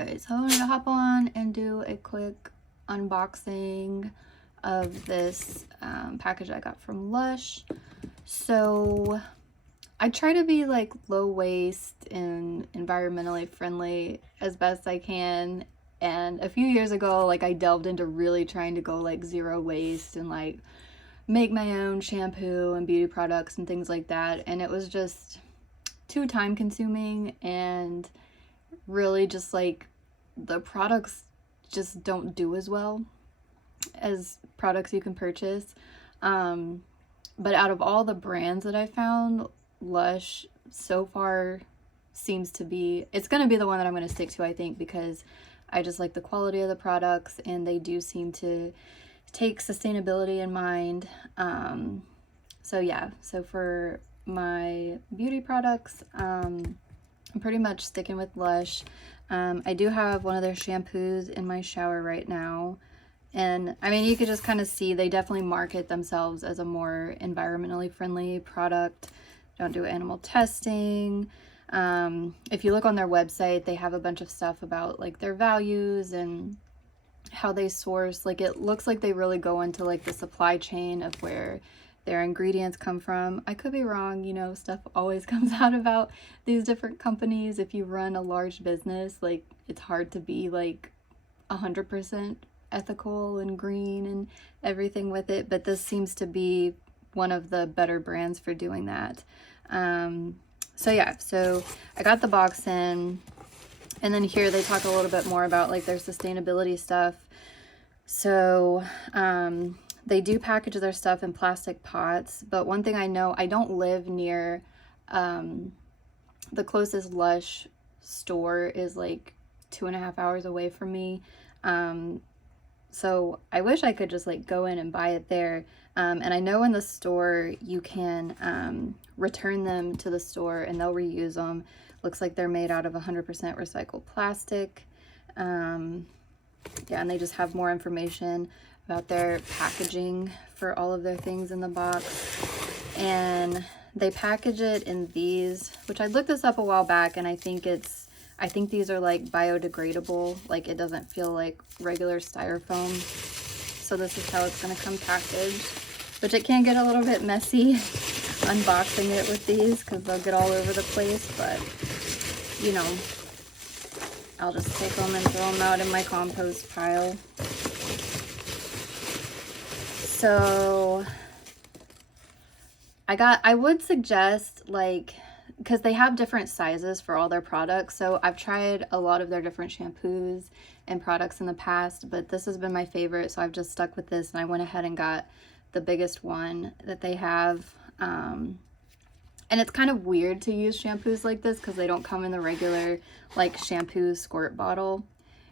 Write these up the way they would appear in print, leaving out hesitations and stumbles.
Okay, so I'm gonna hop on and do a quick unboxing of this package I got from LUSH. So I try to be like low waste and environmentally friendly as best I can. And a few years ago, like I delved into really trying to go like zero waste and like make my own shampoo and beauty products and things like that. And it was just too time consuming and really just like the products just don't do as well as products you can purchase. But out of all the brands that I found, LUSH so far seems to be, it's going to be the one that I'm going to stick to, I think, because I just like the quality of the products and they do seem to take sustainability in mind. So yeah, so for my beauty products, I'm pretty much sticking with LUSH. I do have one of their shampoos in my shower right now. And I mean, you could just kind of see they definitely market themselves as a more environmentally friendly product. Don't do animal testing. If you look on their website, they have a bunch of stuff about like their values and how they source. Like it looks like they really go into like the supply chain of where their ingredients come from. I could be wrong, you know, stuff always comes out about these different companies. If you run a large business, like it's hard to be like 100% ethical and green and everything with it, but this seems to be one of the better brands for doing that. So yeah, so I got the box in, and then here they talk a little bit more about like their sustainability stuff. So they do package their stuff in plastic pots, but one thing I know, I don't live near the closest LUSH store is like 2.5 hours away from me. So I wish I could just like go in and buy it there. And I know in the store you can return them to the store and they'll reuse them. Looks like they're made out of 100% recycled plastic. Yeah, and they just have more information about their packaging for all of their things in the box. And they package it in these, which I looked this up a while back, and I think these are like biodegradable, like it doesn't feel like regular styrofoam. So this is how it's gonna come packaged, which it can get a little bit messy unboxing it with these because they'll get all over the place, but you know, I'll just take them and throw them out in my compost pile. So I would suggest like, because they have different sizes for all their products. So I've tried a lot of their different shampoos and products in the past, but this has been my favorite. So I've just stuck with this and I went ahead and got the biggest one that they have. And it's kind of weird to use shampoos like this because they don't come in the regular like shampoo squirt bottle.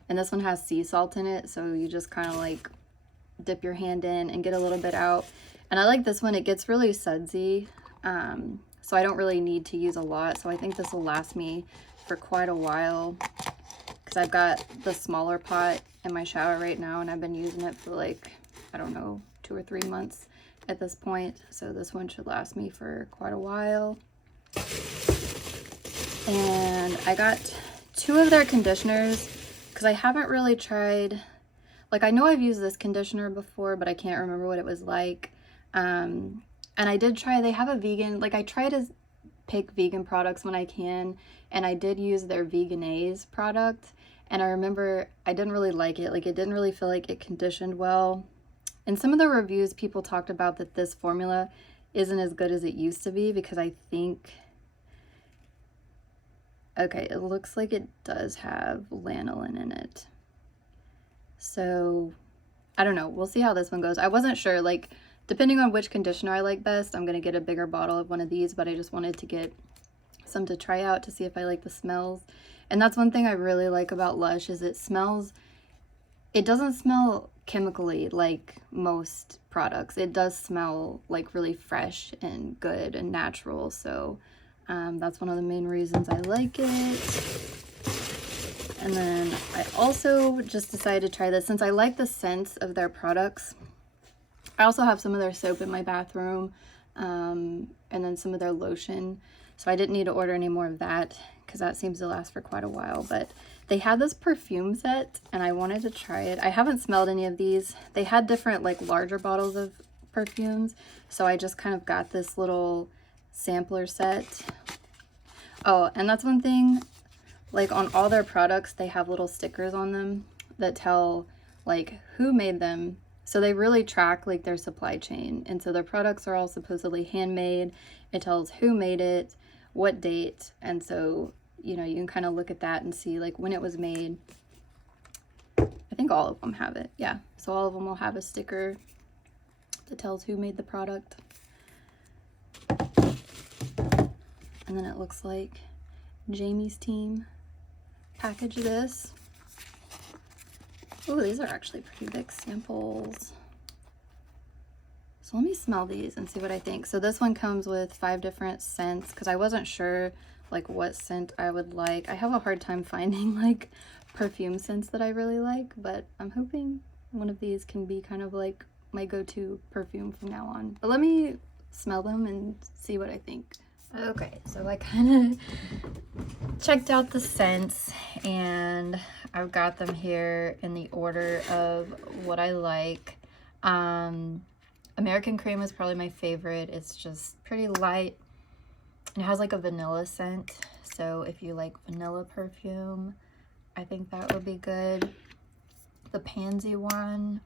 And this one has sea salt in it. So you just kind of like dip your hand in and get a little bit out. And I like this one, it gets really sudsy. So I don't really need to use a lot. So I think this will last me for quite a while because I've got the smaller pot in my shower right now and I've been using it for like, I don't know, 2 or 3 months at this point. So this one should last me for quite a while. And I got 2 of their conditioners because I haven't really tried, like I know I've used this conditioner before, but I can't remember what it was like. And I did try, they have a vegan, like I try to pick vegan products when I can, and I did use their Veganese product, and I remember I didn't really like it. Like it didn't really feel like it conditioned well. In some of the reviews, people talked about that this formula isn't as good as it used to be because I think, okay, it looks like it does have lanolin in it. So I don't know, we'll see how this one goes. I wasn't sure, like, depending on which conditioner I like best, I'm going to get a bigger bottle of one of these, but I just wanted to get some to try out to see if I like the smells. And that's one thing I really like about LUSH is it doesn't smell chemically like most products. It does smell like really fresh and good and natural. So that's one of the main reasons I like it. And then I also just decided to try this since I like the scents of their products. I also have some of their soap in my bathroom, and then some of their lotion. So I didn't need to order any more of that because that seems to last for quite a while. But they had this perfume set and I wanted to try it. I haven't smelled any of these. They had different like larger bottles of perfumes, so I just kind of got this little sampler set. Oh, and that's one thing, like on all their products they have little stickers on them that tell like who made them. So they really track like their supply chain, and so their products are all supposedly handmade. It tells who made it, what date, and so you know, you can kind of look at that and see like when it was made. I think all of them have it. Yeah, so all of them will have a sticker that tells who made the product. And then it looks like Jamie's team packaged this. Oh, these are actually pretty big samples. So let me smell these and see what I think. So this one comes with 5 different scents because I wasn't sure like what scent I would like. I have a hard time finding like perfume scents that I really like, but I'm hoping one of these can be kind of like my go-to perfume from now on. But let me smell them and see what I think. Okay, so I kind of checked out the scents and I've got them here in the order of what I like. American Cream is probably my favorite. It's just pretty light. It has like a vanilla scent, so if you like vanilla perfume, I think that would be good. The Pansy one,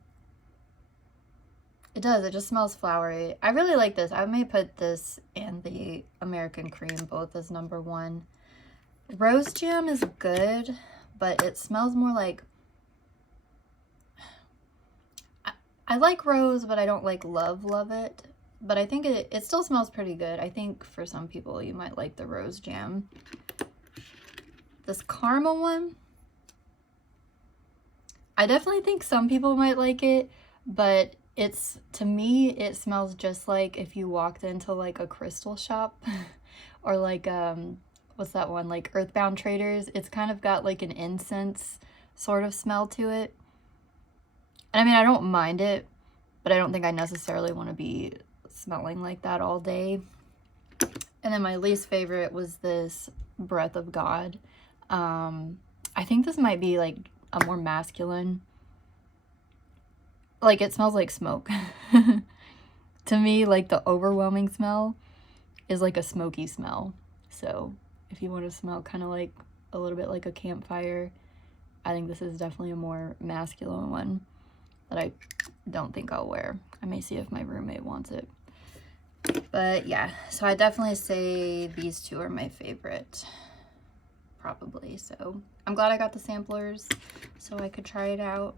it does, it just smells flowery. I really like this. I may put this and the American Cream both as #1. Rose Jam is good, but it smells more like, I like rose, but I don't like love it. But I think it still smells pretty good. I think for some people you might like the Rose Jam. This caramel one, I definitely think some people might like it, but it's, to me, it smells just like if you walked into like a crystal shop or like, what's that one? Like Earthbound Traders. It's kind of got like an incense sort of smell to it. And I mean, I don't mind it, but I don't think I necessarily want to be smelling like that all day. And then my least favorite was this Breath of God. I think this might be like a more masculine, like it smells like smoke. To me, like the overwhelming smell is like a smoky smell. So if you want to smell kind of like a little bit like a campfire, I think this is definitely a more masculine one that I don't think I'll wear. I may see if my roommate wants it. But yeah, so I definitely say these two are my favorite, probably. So I'm glad I got the samplers so I could try it out.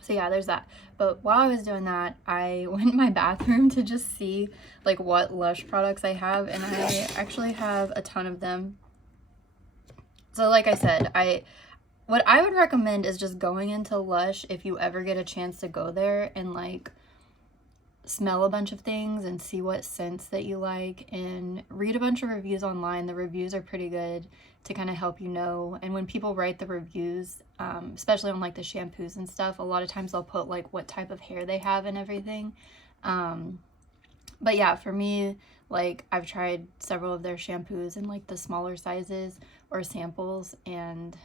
So yeah, there's that. But while I was doing that, I went in my bathroom to just see like what LUSH products I have, and I actually have a ton of them. So like I said, what I would recommend is just going into LUSH if you ever get a chance to go there and like smell a bunch of things and see what scents that you like and read a bunch of reviews online. The reviews are pretty good to kind of help you know. And when people write the reviews, especially on like the shampoos and stuff, a lot of times they'll put like what type of hair they have and everything. But yeah, for me, like I've tried several of their shampoos in like the smaller sizes or samples, and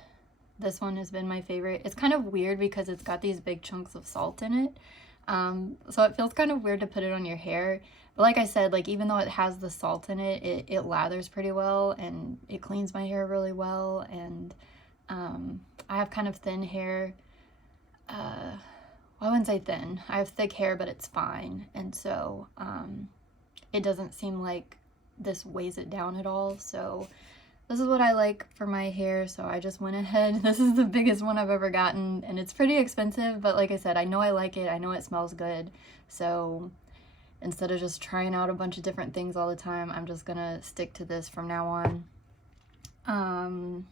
this one has been my favorite. It's kind of weird because it's got these big chunks of salt in it. So it feels kind of weird to put it on your hair. But like I said, like even though it has the salt in it, it lathers pretty well and it cleans my hair really well. And I have kind of thin hair. Well, I wouldn't say thin. I have thick hair, but it's fine. And so it doesn't seem like this weighs it down at all. So this is what I like for my hair, so I just went ahead. This is the biggest one I've ever gotten, and it's pretty expensive, but like I said, I know I like it. I know it smells good. So instead of just trying out a bunch of different things all the time, I'm just gonna stick to this from now on.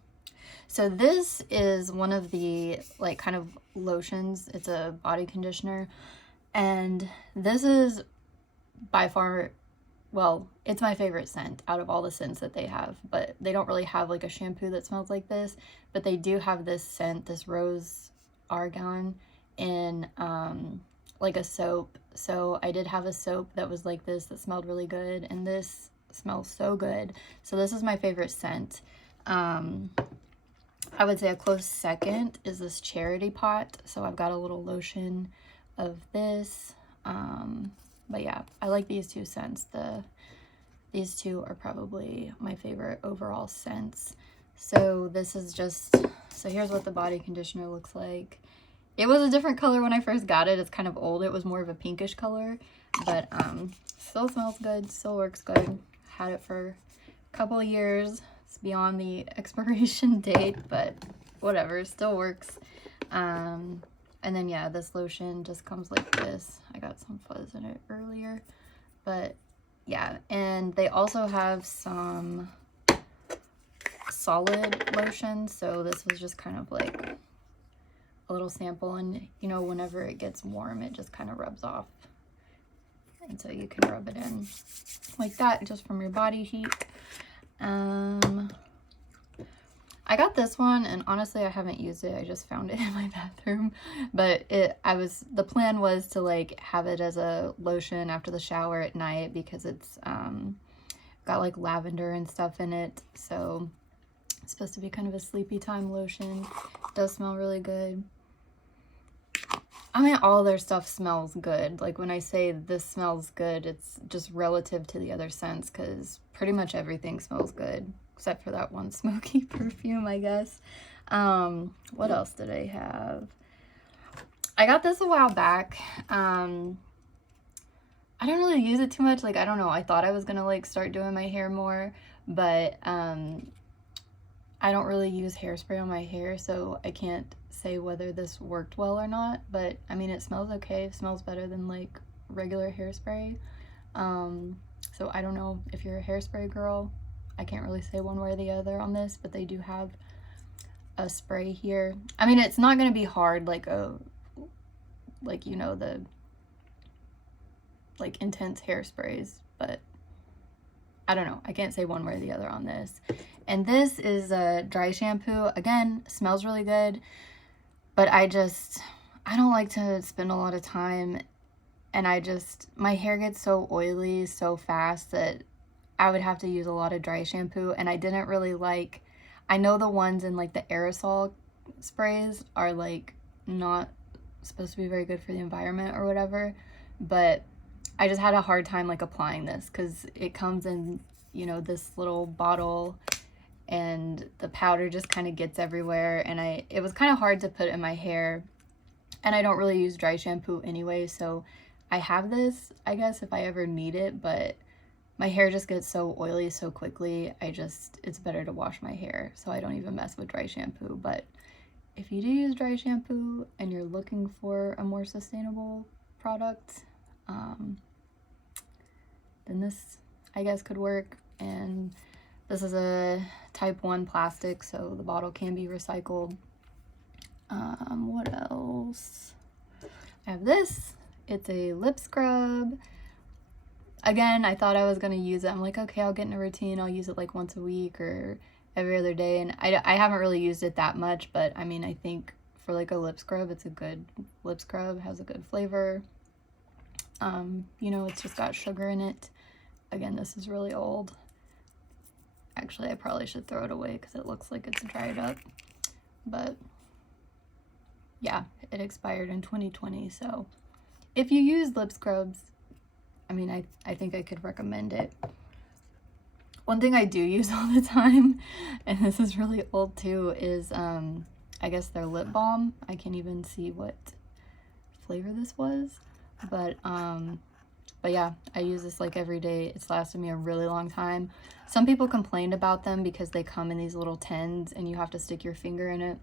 So this is one of the like kind of lotions. It's a body conditioner, and this is by far, well, it's my favorite scent out of all the scents that they have, but they don't really have like a shampoo that smells like this, but they do have this scent, this rose argan in like a soap. So I did have a soap that was like this that smelled really good, and this smells so good. So this is my favorite scent. I would say a close second is this Charity Pot. So I've got a little lotion of this. But yeah, I like these two scents. These two are probably my favorite overall scents. So this is just, so here's what the body conditioner looks like. It was a different color when I first got it. It's kind of old. It was more of a pinkish color, but still smells good, still works good. Had it for a couple of years. It's beyond the expiration date, but whatever, still works. And then yeah, this lotion just comes like this. I got some fuzz in it earlier, but yeah. And they also have some solid lotion, so this was just kind of like a little sample, and you know, whenever it gets warm it just kind of rubs off, and so you can rub it in like that just from your body heat. I got this one, and honestly I haven't used it. I just found it in my bathroom, but the plan was to like have it as a lotion after the shower at night because it's got like lavender and stuff in it, so it's supposed to be kind of a sleepy time lotion. It does smell really good. I mean, all their stuff smells good. Like when I say this smells good, it's just relative to the other scents, because pretty much everything smells good except for that one smoky perfume, I guess. What else did I have? I got this a while back. I don't really use it too much. Like, I don't know. I thought I was gonna like start doing my hair more, but I don't really use hairspray on my hair, so I can't say whether this worked well or not, but I mean, it smells okay. It smells better than like regular hairspray. So I don't know if you're a hairspray girl. I can't really say one way or the other on this, but they do have a spray here. I mean, it's not going to be hard like you know, the like intense hairsprays, but I don't know. I can't say one way or the other on this. And this is a dry shampoo. Again, smells really good, but I don't like to spend a lot of time, and my hair gets so oily so fast that I would have to use a lot of dry shampoo, and I didn't really like, I know the ones in like the aerosol sprays are like not supposed to be very good for the environment or whatever, but I just had a hard time like applying this because it comes in, you know, this little bottle, and the powder just kind of gets everywhere, and it was kind of hard to put in my hair, and I don't really use dry shampoo anyway, so I have this, I guess, if I ever need it, but my hair just gets so oily so quickly. It's better to wash my hair, so I don't even mess with dry shampoo. But if you do use dry shampoo and you're looking for a more sustainable product, then this, I guess, could work. And this is a type 1 plastic, so the bottle can be recycled. What else? I have this. It's a lip scrub. Again, I thought I was going to use it. I'm like, okay, I'll get in a routine. I'll use it like once a week or every other day. And I haven't really used it that much, but I mean, I think for like a lip scrub, it's a good lip scrub, has a good flavor. You know, it's just got sugar in it. Again, this is really old. Actually, I probably should throw it away because it looks like it's dried up. But yeah, it expired in 2020. So if you use lip scrubs, I mean, I think I could recommend it. One thing I do use all the time, and this is really old too, is I guess their lip balm. I can't even see what flavor this was, but yeah, I use this like every day. It's lasted me a really long time. Some people complained about them because they come in these little tins and you have to stick your finger in it.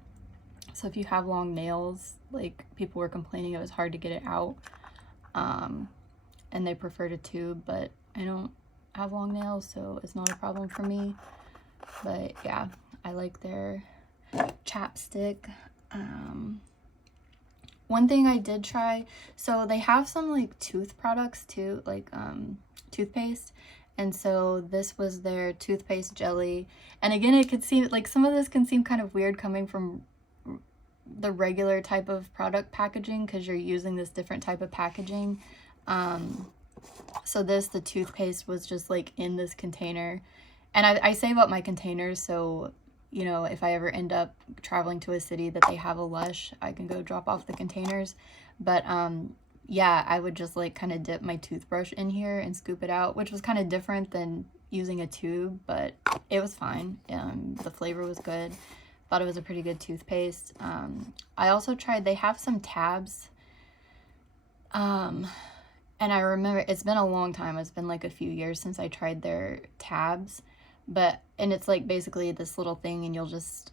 So if you have long nails, like people were complaining it was hard to get it out. And they preferred a tube, but I don't have long nails, so it's not a problem for me. But yeah, I like their chapstick. One thing I did try, so they have some like tooth products too, like toothpaste, and so this was their toothpaste jelly. And again, it could seem like some of this can seem kind of weird coming from the regular type of product packaging because you're using this different type of packaging. So the toothpaste was just like in this container. And I save up my containers, so, you know, if I ever end up traveling to a city that they have a LUSH, I can go drop off the containers. But yeah, I would just like kind of dip my toothbrush in here and scoop it out, which was kind of different than using a tube, but it was fine. The flavor was good. Thought it was a pretty good toothpaste. I also tried, they have some tabs. And I remember, it's been a long time. It's been like a few years since I tried their tabs. And it's like basically this little thing, and you'll just,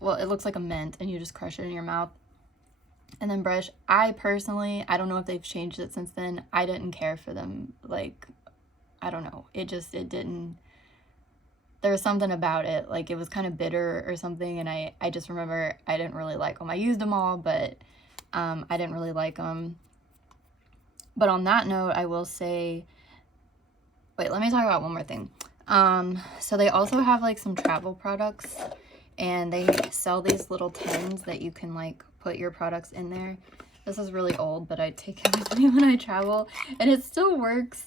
well, it looks like a mint, and you just crush it in your mouth and then brush. I personally, I don't know if they've changed it since then. I didn't care for them. Like, I don't know. It didn't, there was something about it. Like, it was kind of bitter or something. And I just remember I didn't really like them. I used them all, but I didn't really like them. But on that note, I will say, wait, let me talk about one more thing. So they also have like some travel products, and they sell these little tins that you can like put your products in there. This is really old, but I take it with me when I travel, and it still works.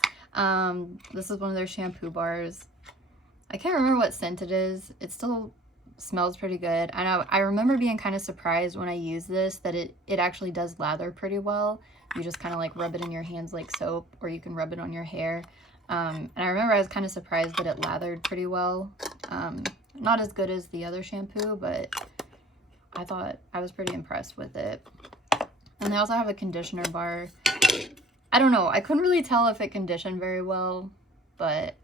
This is one of their shampoo bars. I can't remember what scent it is. It still smells pretty good. I remember being kind of surprised when I used this that it actually does lather pretty well. You just kind of like rub it in your hands like soap, or you can rub it on your hair. And I remember I was kind of surprised that it lathered pretty well. Not as good as the other shampoo, but I thought I was pretty impressed with it. And they also have a conditioner bar. I don't know. I couldn't really tell if it conditioned very well, but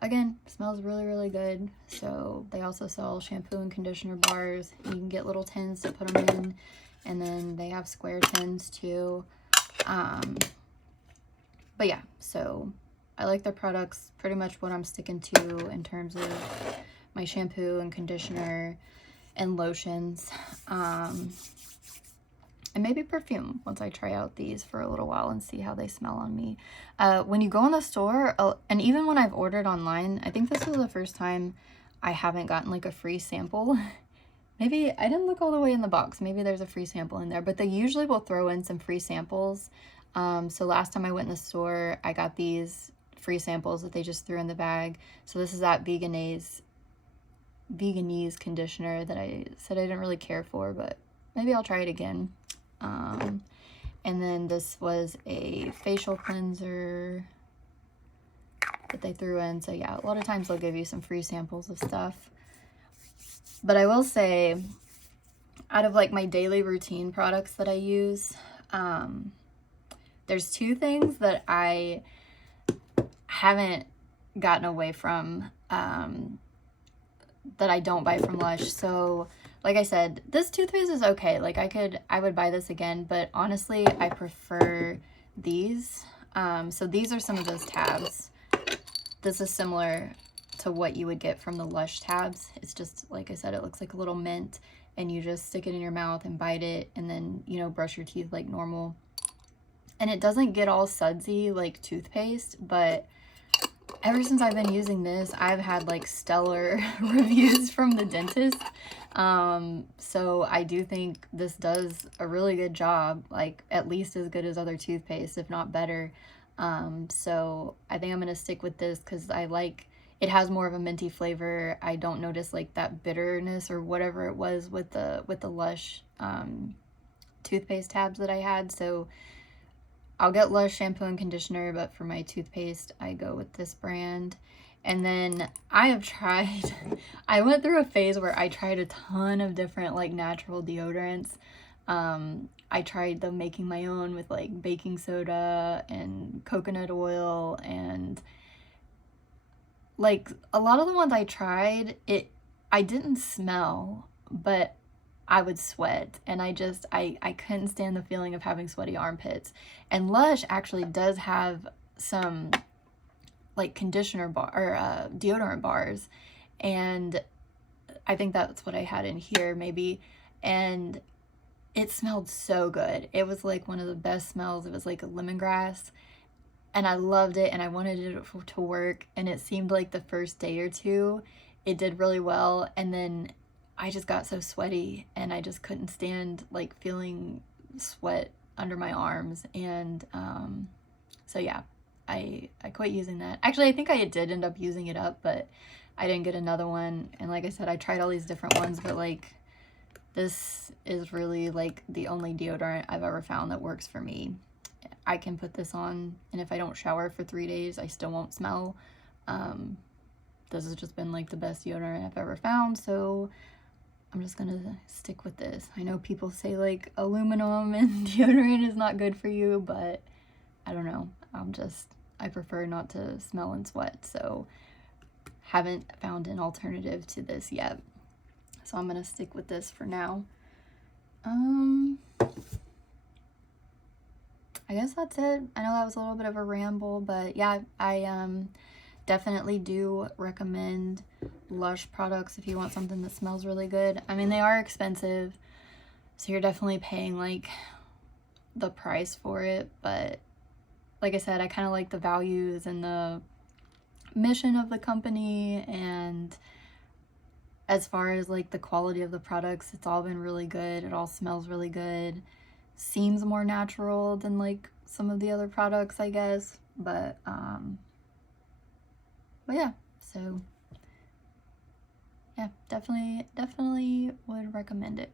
again, smells really, really good. So they also sell shampoo and conditioner bars. You can get little tins to put them in, and then they have square tins too. But yeah, so I like their products. Pretty much what I'm sticking to in terms of my shampoo and conditioner and lotions. And maybe perfume once I try out these for a little while and see how they smell on me. When you go in the store, and even when I've ordered online, I think this was the first time I haven't gotten like a free sample. Maybe I didn't look all the way in the box. Maybe there's a free sample in there, but they usually will throw in some free samples. So last time I went in the store, I got these free samples that they just threw in the bag. So this is that Veganese conditioner that I said I didn't really care for, but maybe I'll try it again. And then this was a facial cleanser that they threw in. So yeah, a lot of times they'll give you some free samples of stuff. But I will say, out of like my daily routine products that I use, there's two things that I haven't gotten away from, that I don't buy from LUSH. So like I said, this toothpaste is okay. Like I would buy this again, but honestly, I prefer these. So these are some of those tabs. This is similar to what you would get from the LUSH tabs. It's just, like I said, it looks like a little mint, and you just stick it in your mouth and bite it, and then, you know, brush your teeth like normal. And it doesn't get all sudsy like toothpaste, but ever since I've been using this, I've had like stellar reviews from the dentist. So I do think this does a really good job, like at least as good as other toothpaste, if not better. So I think I'm gonna stick with this because I like, it has more of a minty flavor. I don't notice like that bitterness or whatever it was with the LUSH toothpaste tabs that I had. So I'll get LUSH shampoo and conditioner, but for my toothpaste, I go with this brand. And then I have tried, I went through a phase where I tried a ton of different like natural deodorants. I tried them making my own with like baking soda and coconut oil, and like a lot of the ones I tried, I didn't smell, but I would sweat, and I couldn't stand the feeling of having sweaty armpits. And LUSH actually does have some like conditioner bar or deodorant bars, and I think that's what I had in here maybe, and it smelled so good. It was like one of the best smells. It was like a lemongrass, and I loved it, and I wanted it to work, and it seemed like the first day or two it did really well, and then I just got so sweaty, and I just couldn't stand like feeling sweat under my arms. And so yeah, I quit using that. Actually, I think I did end up using it up, but I didn't get another one. And like I said, I tried all these different ones, but like this is really like the only deodorant I've ever found that works for me. I can put this on, and if I don't shower for 3 days, I still won't smell. This has just been like the best deodorant I've ever found, so I'm just gonna stick with this. I know people say like aluminum and deodorant is not good for you, but I don't know. I prefer not to smell and sweat, so haven't found an alternative to this yet. So I'm gonna stick with this for now. I guess that's it. I know that was a little bit of a ramble, but yeah, I definitely do recommend LUSH products if you want something that smells really good. I mean, they are expensive, so you're definitely paying like the price for it, but like I said, I kind of like the values and the mission of the company, and as far as like the quality of the products, it's all been really good. It all smells really good. Seems more natural than like some of the other products, I guess, but yeah, so yeah, definitely would recommend it.